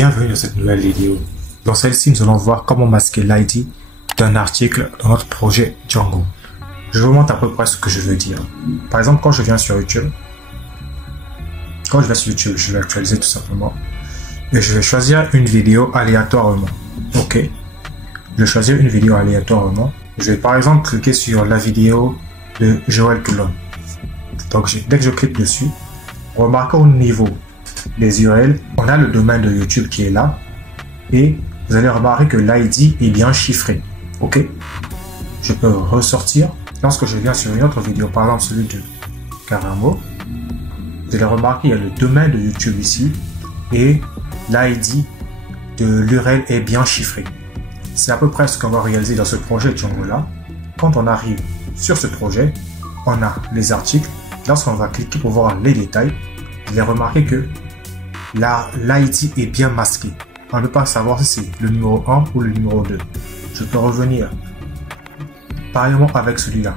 Bienvenue dans cette nouvelle vidéo. Dans celle-ci, nous allons voir comment masquer l'ID d'un article dans notre projet Django. Je vous montre à peu près ce que je veux dire. Par exemple, quand je viens sur YouTube, je vais actualiser tout simplement. Et je vais choisir une vidéo aléatoirement. Ok. Je vais choisir une vidéo aléatoirement. Je vais par exemple cliquer sur la vidéo de Joël Toulon. Donc dès que je clique dessus, remarquez au niveau des URL, on a le domaine de YouTube qui est là. Et vous allez remarquer que l'ID est bien chiffré. Ok. Je peux ressortir. Lorsque je viens sur une autre vidéo, par exemple celui de Caramo, vous allez remarquer qu'il y a le domaine de YouTube ici et l'ID de l'URL est bien chiffré. C'est à peu près ce qu'on va réaliser dans ce projet Django là. Quand on arrive sur ce projet, on a les articles. Lorsqu'on va cliquer pour voir les détails, vous allez remarquer que l'ID est bien masqué. On ne peut pas savoir si c'est le numéro 1 ou le numéro 2. Je peux revenir pareillement avec celui-là.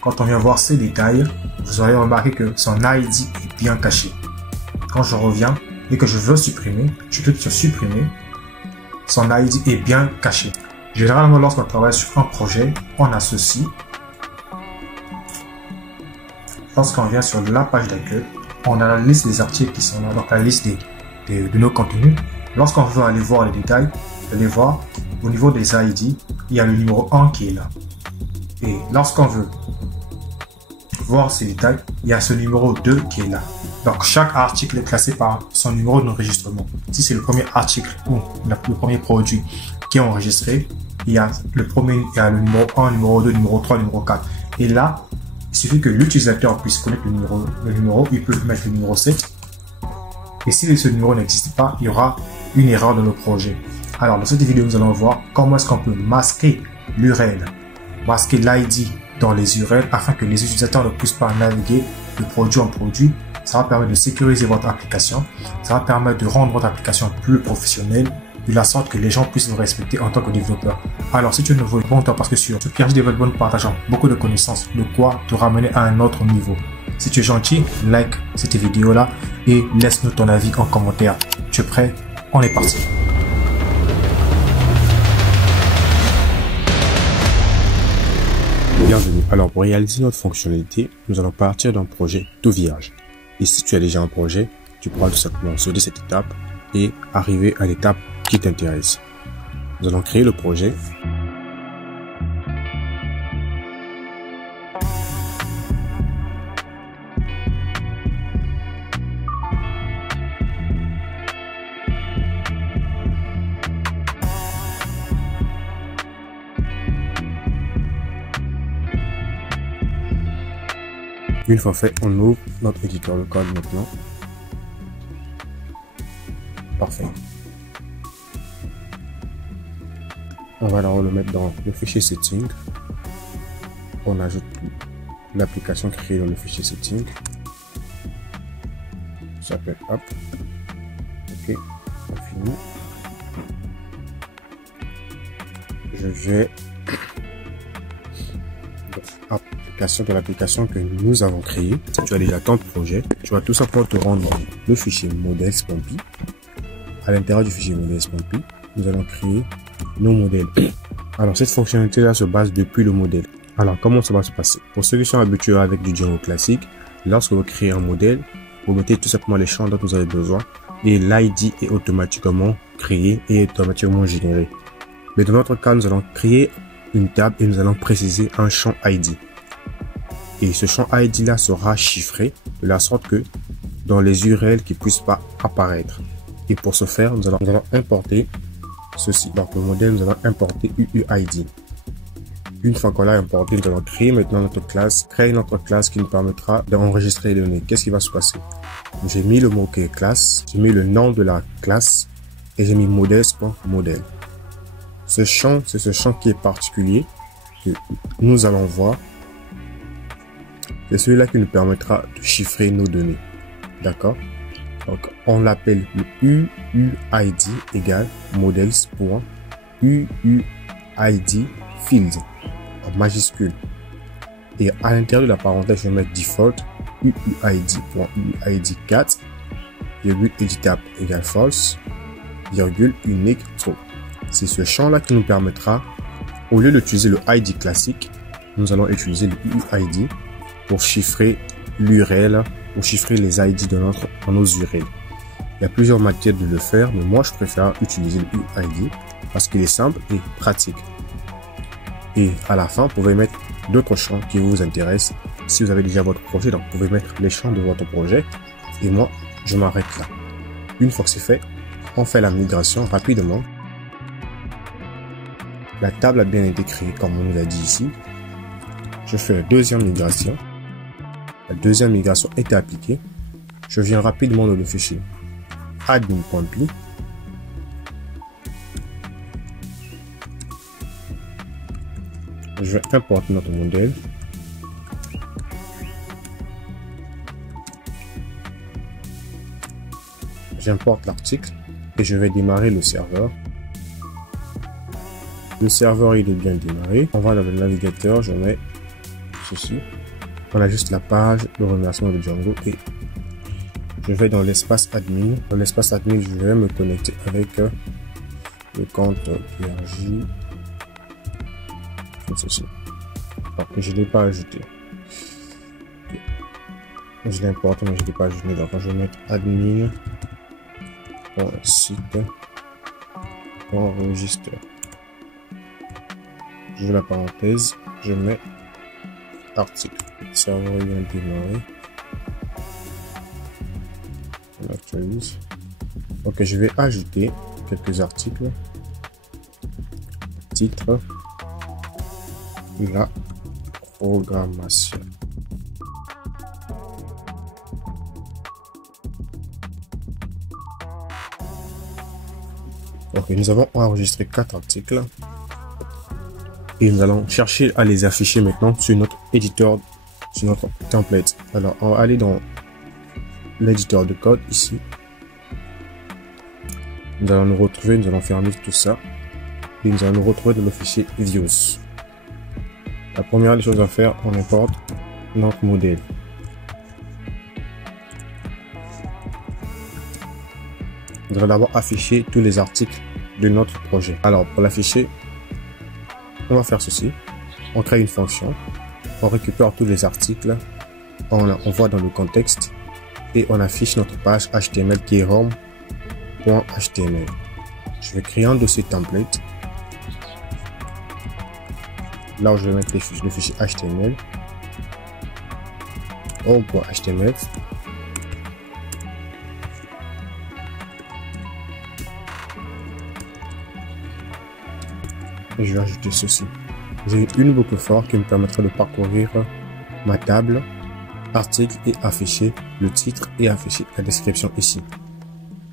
Quand on vient voir ces détails, vous allez remarquer que son ID est bien caché. Quand je reviens et que je veux supprimer, je clique sur supprimer. Son ID est bien caché. Généralement, lorsqu'on travaille sur un projet, on a ceci. Lorsqu'on vient sur la page d'accueil, on a la liste des articles qui sont là, donc la liste de nos contenus. Lorsqu'on veut aller voir les détails, vous allez voir au niveau des ID, il y a le numéro 1 qui est là. Et lorsqu'on veut voir ces détails, il y a ce numéro 2 qui est là. Donc chaque article est classé par son numéro d'enregistrement. Si c'est le premier article ou le premier produit qui est enregistré, il y a le numéro 1, numéro 2, numéro 3, numéro 4. Et là, il suffit que l'utilisateur puisse connaître le numéro, il peut mettre le numéro 7. Et si ce numéro n'existe pas, il y aura une erreur dans le projet. Alors dans cette vidéo, nous allons voir comment est-ce qu'on peut masquer l'URL, masquer l'ID dans les URL afin que les utilisateurs ne puissent pas naviguer de produit en produit. Ça va permettre de sécuriser votre application. Ça va permettre de rendre votre application plus professionnelle, de la sorte que les gens puissent vous respecter en tant que développeur. Alors, si tu es nouveau, bon-toi parce que sur PRJ Development, nous partageons beaucoup de connaissances, de quoi te ramener à un autre niveau. Si tu es gentil, like cette vidéo-là et laisse-nous ton avis en commentaire. Tu es prêt? On est parti. Bienvenue. Alors pour réaliser notre fonctionnalité, nous allons partir d'un projet tout vierge. Et si tu as déjà un projet, tu pourras tout simplement sauter cette étape et arriver à l'étape qui t'intéresse. Nous allons créer le projet. Une fois fait, on ouvre notre éditeur de code maintenant. Parfait. On va alors le mettre dans le fichier setting. On ajoute l'application créée dans le fichier setting. Ça s'appelle app. Ok, on finit. Je vais de l'application que nous avons créée. Si tu as déjà ton projet, tu vas tout simplement te rendre dans le fichier models.py. À l'intérieur du fichier models.py, nous allons créer nos modèles. Alors cette fonctionnalité là se base depuis le modèle. Alors comment ça va se passer? Pour ceux qui sont habitués avec du Django classique, lorsque vous créez un modèle, vous mettez tout simplement les champs dont vous avez besoin et l'ID est automatiquement créé et automatiquement généré. Mais dans notre cas, nous allons créer une table et nous allons préciser un champ ID. Et ce champ ID là sera chiffré de la sorte que dans les URL qui ne puissent pas apparaître. Et pour ce faire, nous allons importer ceci. Donc le modèle, nous allons importer UUID. Une fois qu'on l'a importé, nous allons créer maintenant notre classe, créer notre classe qui nous permettra d'enregistrer les données. Qu'est-ce qui va se passer? J'ai mis le mot-clé classe, j'ai mis le nom de la classe et j'ai mis models.model. Ce champ, c'est ce champ qui est particulier que nous allons voir. C'est celui-là qui nous permettra de chiffrer nos données. D'accord? Donc, on l'appelle le UUID égale models.UUID field en majuscule. Et à l'intérieur de la parenthèse, je vais mettre default UUID.UUID4 virgule editable égale false virgule, unique, true. C'est ce champ-là qui nous permettra, au lieu d'utiliser le ID classique, nous allons utiliser le UID pour chiffrer l'URL, pour chiffrer les ID de nos URL. Il y a plusieurs manières de le faire, mais moi je préfère utiliser le UID parce qu'il est simple et pratique. Et à la fin, vous pouvez mettre d'autres champs qui vous intéressent. Si vous avez déjà votre projet, donc vous pouvez mettre les champs de votre projet. Et moi, je m'arrête là. Une fois que c'est fait, on fait la migration rapidement. La table a bien été créée comme on nous l'a dit ici. Je fais la deuxième migration. La deuxième migration est appliquée. Je viens rapidement dans le fichier admin.py. Je vais importer notre modèle. J'importe l'article et je vais démarrer le serveur. Le serveur il est bien démarré. On va dans le navigateur, je mets ceci. On a juste la page de remerciement de Django et je vais dans l'espace admin. Dans l'espace admin, je vais me connecter avec le compte PRJ. Ceci. Alors que je ne l'ai pas ajouté. Okay. Je l'ai importé mais je ne l'ai pas ajouté. Donc je vais mettre admin site registre. Je veux la parenthèse, je mets article. Le serveur vient de démarrer. On actualise. Ok, je vais ajouter quelques articles. Titre. La programmation. Ok, nous avons enregistré 4 articles. Et nous allons chercher à les afficher maintenant sur notre éditeur, sur notre template. Alors, on va aller dans l'éditeur de code ici. Nous allons nous retrouver, nous allons fermer tout ça. Et nous allons nous retrouver dans le fichier views. La première des choses à faire, on importe notre modèle. Nous allons d'abord afficher tous les articles de notre projet. Alors, pour l'afficher, on va faire ceci. On crée une fonction. On récupère tous les articles. On voit dans le contexte. Et on affiche notre page HTML qui est home.html. Je vais créer un dossier template. Là où je vais mettre le fichier HTML. home.html. Et je vais ajouter ceci. J'ai une boucle for qui me permettra de parcourir ma table, article et afficher le titre et afficher la description ici.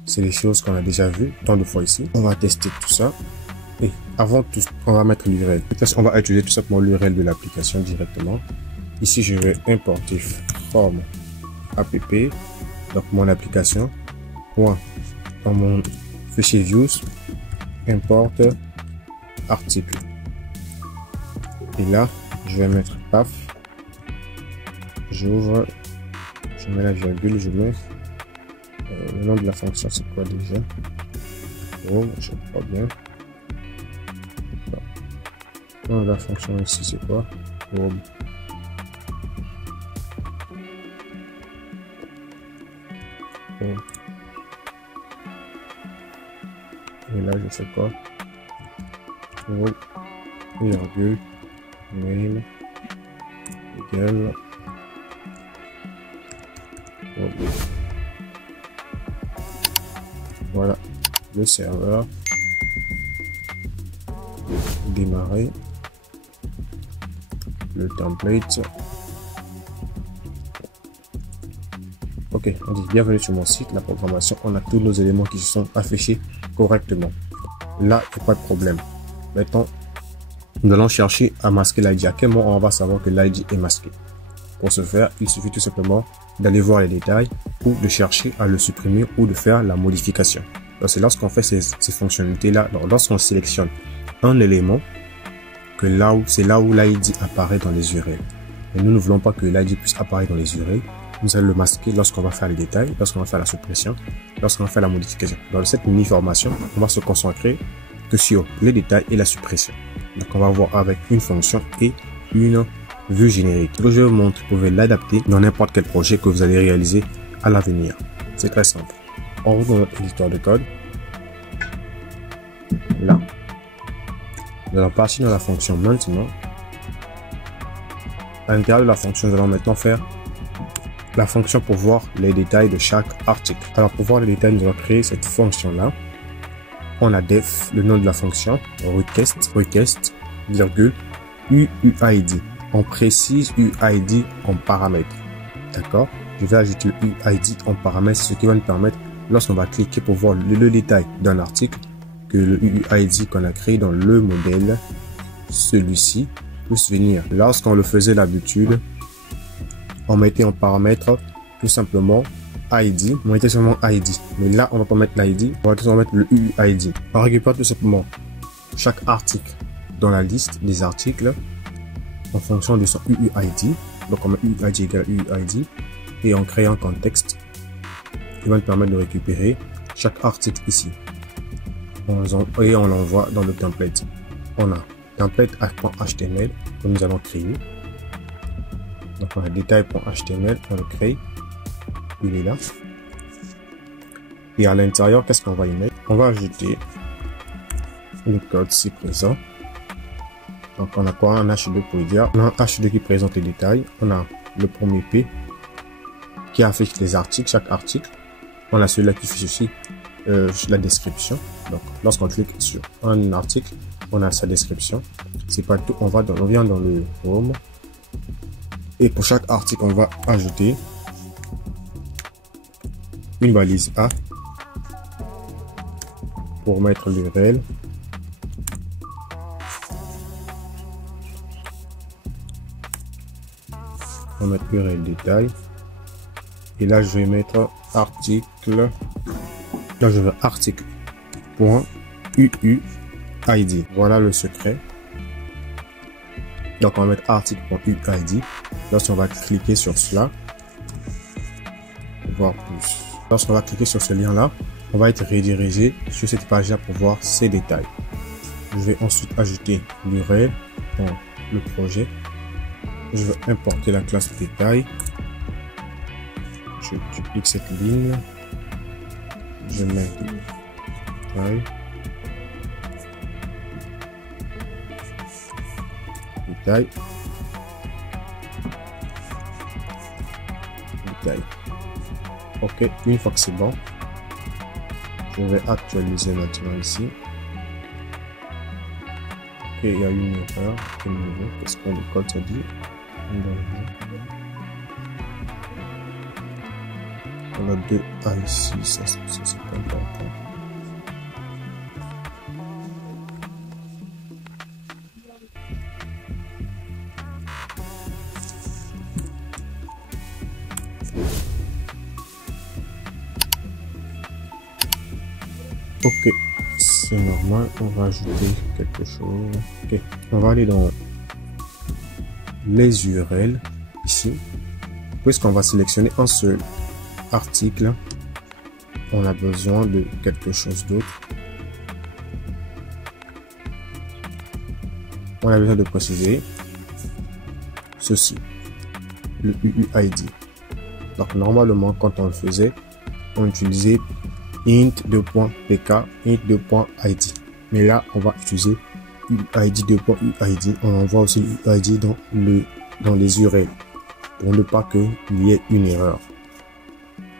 C'est des choses qu'on a déjà vues tant de fois ici. On va tester tout ça. Et avant tout, on va mettre l'URL. On va utiliser tout simplement l'URL de l'application directement. Ici, je vais importer form app, donc mon application, point, dans mon fichier views, importe article. Et là, je vais mettre paf, j'ouvre, je mets la virgule, je mets le nom de la fonction, c'est quoi déjà? Oh, je crois bien. Le nom de la fonction ici, c'est quoi? Oh. Oh. Et là, je fais quoi? Oh. Virgule, mail, égal, oh. Voilà, le serveur, démarrer, le template. Ok, on dit bienvenue sur mon site, la programmation, on a tous nos éléments qui se sont affichés correctement. Là, il n'y a pas de problème. Maintenant, nous allons chercher à masquer l'ID. À quel moment on va savoir que l'ID est masqué? Pour ce faire, il suffit tout simplement d'aller voir les détails ou de chercher à le supprimer ou de faire la modification. C'est lorsqu'on fait ces fonctionnalités-là, lorsqu'on sélectionne un élément, que c'est là où l'ID apparaît dans les URL. Et nous ne voulons pas que l'ID puisse apparaître dans les URL. nous allons le masquer lorsqu'on va faire les détails, lorsqu'on va faire la suppression, lorsqu'on va faire la modification. Dans cette mini-formation, on va se concentrer que sur les détails et la suppression. Donc, on va voir avec une fonction et une vue générique. Ce que je vous montre, vous pouvez l'adapter dans n'importe quel projet que vous allez réaliser à l'avenir. C'est très simple. On ouvre notre éditeur de code. Là, nous allons partir dans la fonction maintenant. À l'intérieur de la fonction, nous allons maintenant faire la fonction pour voir les détails de chaque article. Alors, pour voir les détails, nous allons créer cette fonction-là. On a def, le nom de la fonction, request, virgule, UUID. On précise UID en paramètre. D'accord? Je vais ajouter le UID en paramètre, ce qui va nous permettre, lorsqu'on va cliquer pour voir le détail d'un article, que le UUID qu'on a créé dans le modèle, celui-ci, puisse venir. Lorsqu'on le faisait d'habitude, on mettait en paramètre tout simplement ID, on mettait seulement ID. Mais là, on va pas mettre l'ID, on va tout simplement mettre le UUID. On récupère tout simplement chaque article dans la liste des articles en fonction de son UUID. Donc, on met UUID égale UUID et on crée un contexte qui va nous permettre de récupérer chaque article ici. Et on l'envoie dans le template. On a template.html que nous allons créer. Donc, on a détail.html, on le crée. Il est là. Et à l'intérieur, qu'est-ce qu'on va y mettre? On va ajouter le code si présent. Donc, on a quoi? Un H2 pour dire. On a un H2 qui présente les détails. On a le premier P qui affiche les articles, chaque article. On a celui-là qui affiche aussi la description. Donc, lorsqu'on clique sur un article, on a sa description. C'est pas tout. On vient dans le home. Et pour chaque article, on va ajouter une balise A pour mettre l'URL. On va mettre URL détail. Et là, je vais mettre article. Là, je veux article.uuid. Voilà le secret. Donc, on va mettre article.uuid. Lorsqu'on va cliquer sur cela, voir plus. Lorsqu'on va cliquer sur ce lien-là, on va être redirigé sur cette page-là pour voir ces détails. Je vais ensuite ajouter l'URL dans le projet. Je vais importer la classe détail. Je duplique cette ligne. Je mets détail. Détail. Détail. Ok, une fois que c'est bon, je vais actualiser maintenant ici. Ok, il y a une erreur. Qu'est-ce que le code a dit? On a 2 A ici, ça c'est pas important. Ok, c'est normal, on va ajouter quelque chose. Ok, on va aller dans les URL ici. Puisqu'on va sélectionner un seul article, on a besoin de quelque chose d'autre. On a besoin de préciser ceci, le UUID. Donc normalement, quand on le faisait, on utilisait int2.pk, int2.id. Mais là, on va utiliser UID2.UID. On envoie aussi l'UID dans les URL pour ne pas qu'il y ait une erreur.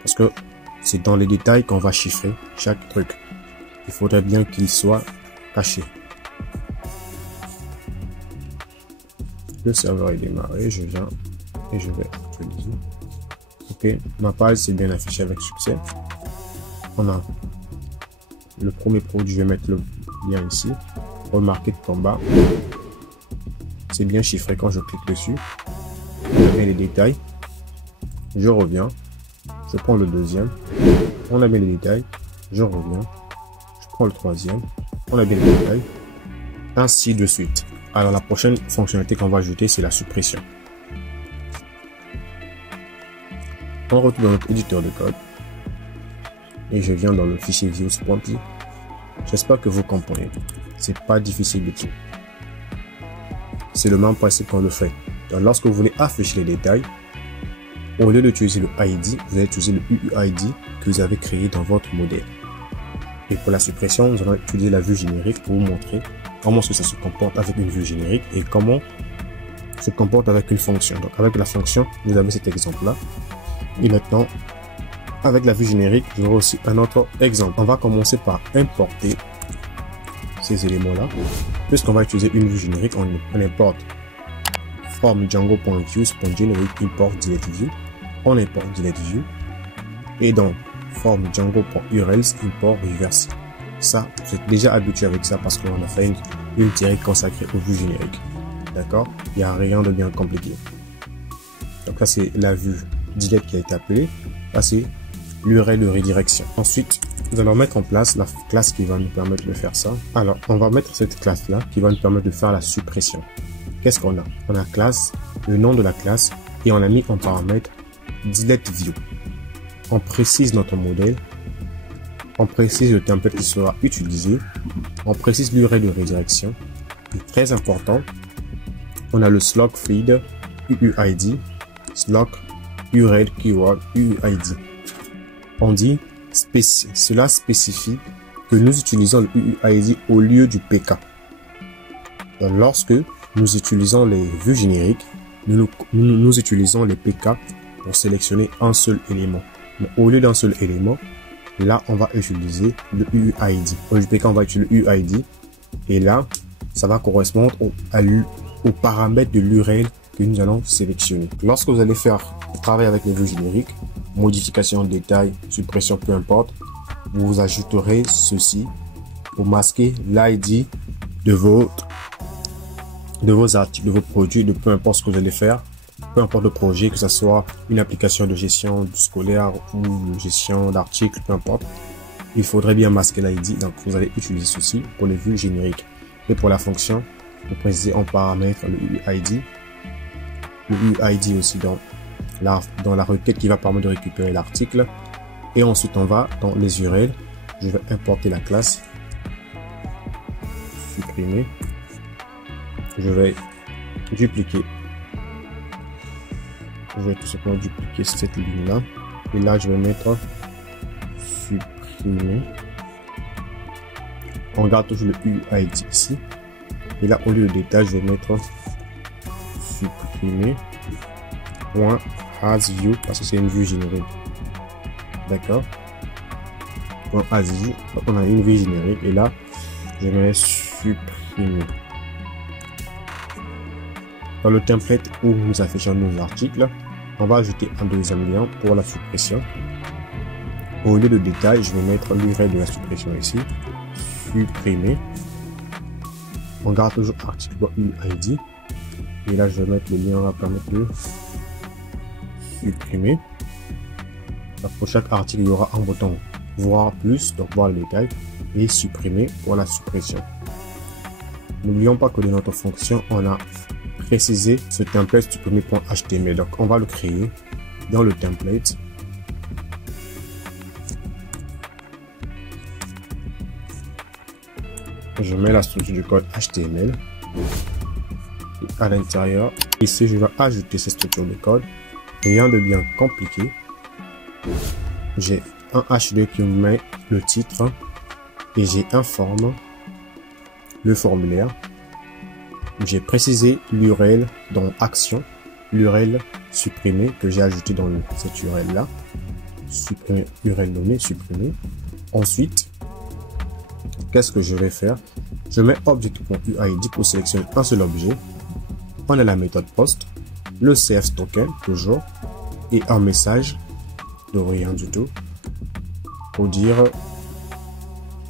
Parce que c'est dans les détails qu'on va chiffrer chaque truc. Il faudrait bien qu'il soit caché. Le serveur est démarré, je viens et je vais actualiser. Ok, ma page c'est bien affiché avec succès. On a le premier produit, je vais mettre le lien ici. Remarquez qu'en bas, c'est bien chiffré quand je clique dessus. On met les détails. Je reviens. Je prends le deuxième. On a bien les détails. Je reviens. Je prends le troisième. On a bien les détails. Ainsi de suite. Alors la prochaine fonctionnalité qu'on va ajouter, c'est la suppression. On retourne dans notre éditeur de code et je viens dans le fichier views.py. J'espère que vous comprenez. C'est pas difficile du tout. C'est le même principe qu'on le fait. Donc, lorsque vous voulez afficher les détails, au lieu d'utiliser le ID, vous allez utiliser le UUID que vous avez créé dans votre modèle. Et pour la suppression, nous allons utiliser la vue générique pour vous montrer comment ça se comporte avec une vue générique et comment se comporte avec une fonction. Donc avec la fonction, vous avez cet exemple-là. Et maintenant, avec la vue générique, j'aurai aussi un autre exemple. On va commencer par importer ces éléments-là. Puisqu'on va utiliser une vue générique, on importe form django.views.generic import delete view. On importe delete view. Et dans form django.urls import reverse. Ça, vous êtes déjà habitué avec ça parce qu'on a fait une série consacrée aux vues génériques. D'accord? Il n'y a rien de bien compliqué. Donc là, c'est la vue delete qui a été appelée. Là, c'est l'URL de redirection. Ensuite, nous allons mettre en place la classe qui va nous permettre de faire ça. Alors, on va mettre cette classe-là qui va nous permettre de faire la suppression. Qu'est-ce qu'on a? On a classe, le nom de la classe, et on a mis en paramètre delete view. On précise notre modèle, on précise le template qui sera utilisé, on précise l'URL de redirection. Et très important, on a le slug feed UUID, slug URL keyword UUID. On dit cela spécifie que nous utilisons le UUID au lieu du PK. Donc, lorsque nous utilisons les vues génériques, nous utilisons les PK pour sélectionner un seul élément. Mais au lieu d'un seul élément, là, on va utiliser le UUID. Au lieu du PK, on va utiliser le UUID. Et là, ça va correspondre au paramètre de l'URL que nous allons sélectionner. Lorsque vous allez faire travail avec les vues génériques, modification, détail, suppression, peu importe, vous ajouterez ceci pour masquer l'ID de vos articles, de vos produits, de peu importe ce que vous allez faire, peu importe le projet, que ce soit une application de gestion scolaire ou de gestion d'articles, peu importe. Il faudrait bien masquer l'ID, donc vous allez utiliser ceci pour les vues génériques. Et pour la fonction, vous précisez en paramètre le UUID. Le UUID aussi dans la requête qui va permettre de récupérer l'article. Et ensuite, on va dans les URL. Je vais importer la classe. Supprimer. Je vais dupliquer. Je vais tout simplement dupliquer cette ligne-là. Et là, je vais mettre supprimer. On garde toujours le UUID ici. Et là, au lieu de détail, je vais mettre supprimer .as view parce que c'est une vue générique. D'accord? .as view, on a une vue générique et là, je vais supprimer. Dans le template où nous affichons nos articles, on va ajouter un deuxième lien pour la suppression. Au lieu de détail, je vais mettre l'URL de la suppression ici. Supprimer. On garde toujours article UID. Et là, je vais mettre le lien va permettre de supprimer. Donc, pour chaque article, il y aura un bouton voir plus, donc voir le détail, et supprimer pour la suppression. N'oublions pas que dans notre fonction, on a précisé ce template supprimer.html. Donc, on va le créer dans le template. Je mets la structure du code HTML. Et à l'intérieur, ici, je vais ajouter cette structure de code. Rien de bien compliqué. J'ai un H2 qui me met le titre et j'ai un form, le formulaire. J'ai précisé l'URL dans action, l'URL supprimée que j'ai ajouté dans cette URL là. Supprimer, URL nommée, supprimer. Ensuite, qu'est-ce que je vais faire? Je mets object.uid pour sélectionner un seul objet. On a la méthode post, le CF token toujours et un message de rien du tout pour dire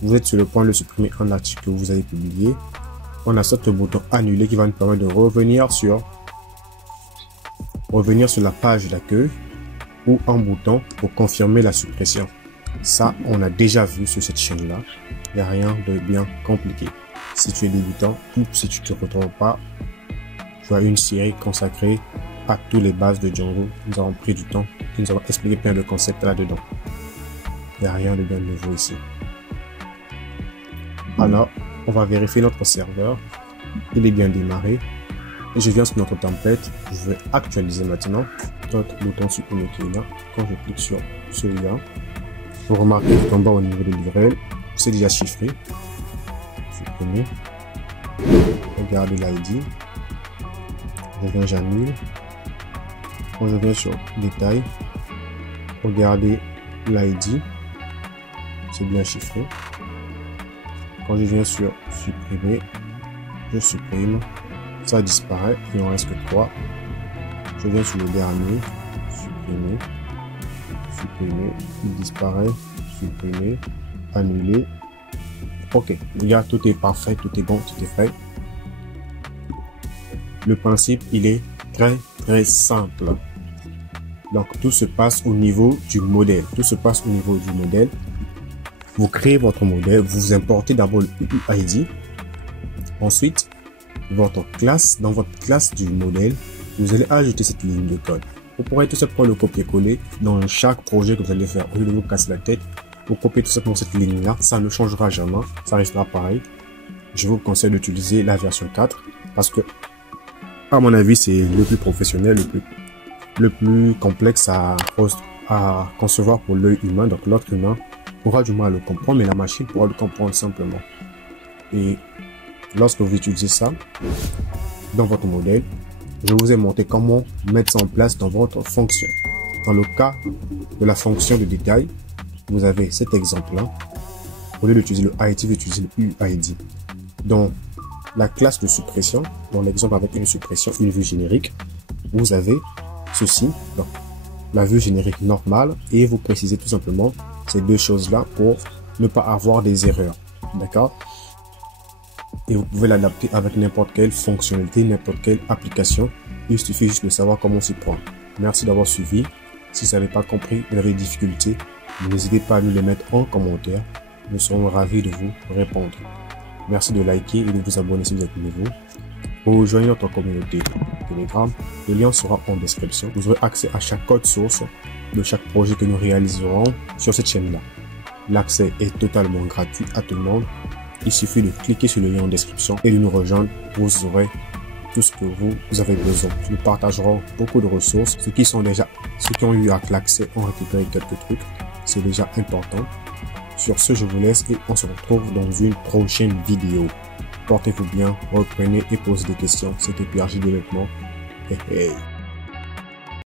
vous êtes sur le point de supprimer un article que vous avez publié. On a ce bouton annuler qui va nous permettre de revenir sur la page d'accueil ou un bouton pour confirmer la suppression. Ça, on a déjà vu sur cette chaîne-là. Il n'y a rien de bien compliqué. Si tu es débutant ou si tu ne te retrouves pas, tu as une série consacrée à toutes les bases de Django. Nous avons pris du temps et nous avons expliqué plein de concepts là-dedans. Il n'y a rien de bien nouveau ici. Alors, on va vérifier notre serveur. Il est bien démarré. Et je viens sur notre template. Je vais actualiser maintenant. Notre bouton supprimer qui est là. Quand je clique sur celui-là, vous remarquez qu'en bas au niveau de l'URL, c'est déjà chiffré. Supprimer. Regardez l'ID. Je viens j'annule. Quand je viens sur détail, regardez l'ID. C'est bien chiffré. Quand je viens sur supprimer, je supprime. Ça disparaît. Il en reste que 3. Je viens sur le dernier. Supprimer. Supprimer. Il disparaît. Supprimer. Annuler. Ok. Regarde, tout est parfait. Tout est bon. Tout est fait. Le principe, il est très simple. Donc, tout se passe au niveau du modèle. Tout se passe au niveau du modèle. Vous créez votre modèle. Vous importez d'abord le UUID. Ensuite, votre classe. Dans votre classe du modèle, vous allez ajouter cette ligne de code. Vous pourrez tout simplement le copier-coller dans chaque projet que vous allez faire. Au lieu de vous casser la tête, vous copiez tout simplement cette ligne-là. Ça ne changera jamais. Ça restera pareil. Je vous conseille d'utiliser la version 4 parce que, à mon avis, c'est le plus professionnel, le plus complexe à concevoir pour l'œil humain. Donc, l'autre humain aura du mal à le comprendre, mais la machine pourra le comprendre simplement. Et lorsque vous utilisez ça dans votre modèle, je vous ai montré comment mettre ça en place dans votre fonction. Dans le cas de la fonction de détail, vous avez cet exemple-là. Au lieu d'utiliser le ID, vous utilisez le UID. Dans la classe de suppression, dans l'exemple avec une suppression, une vue générique, vous avez ceci, donc la vue générique normale, et vous précisez tout simplement ces deux choses-là pour ne pas avoir des erreurs. D'accord? Et vous pouvez l'adapter avec n'importe quelle fonctionnalité, n'importe quelle application. Il suffit juste de savoir comment s'y prendre. Merci d'avoir suivi. Si vous n'avez pas compris, vous avez des difficultés, n'hésitez pas à nous les mettre en commentaire. Nous serons ravis de vous répondre. Merci de liker et de vous abonner si vous êtes nouveau. Pour rejoindre notre communauté Telegram, le lien sera en description. Vous aurez accès à chaque code source de chaque projet que nous réaliserons sur cette chaîne-là. L'accès est totalement gratuit à tout le monde. Il suffit de cliquer sur le lien en description et de nous rejoindre. Vous aurez tout ce que vous avez besoin. Nous partagerons beaucoup de ressources. Ceux qui ont eu l'accès ont récupéré quelques trucs. C'est déjà important. Sur ce, je vous laisse et on se retrouve dans une prochaine vidéo. Portez-vous bien, reprenez et posez des questions. C'était PRJ Développement. Hey, hey.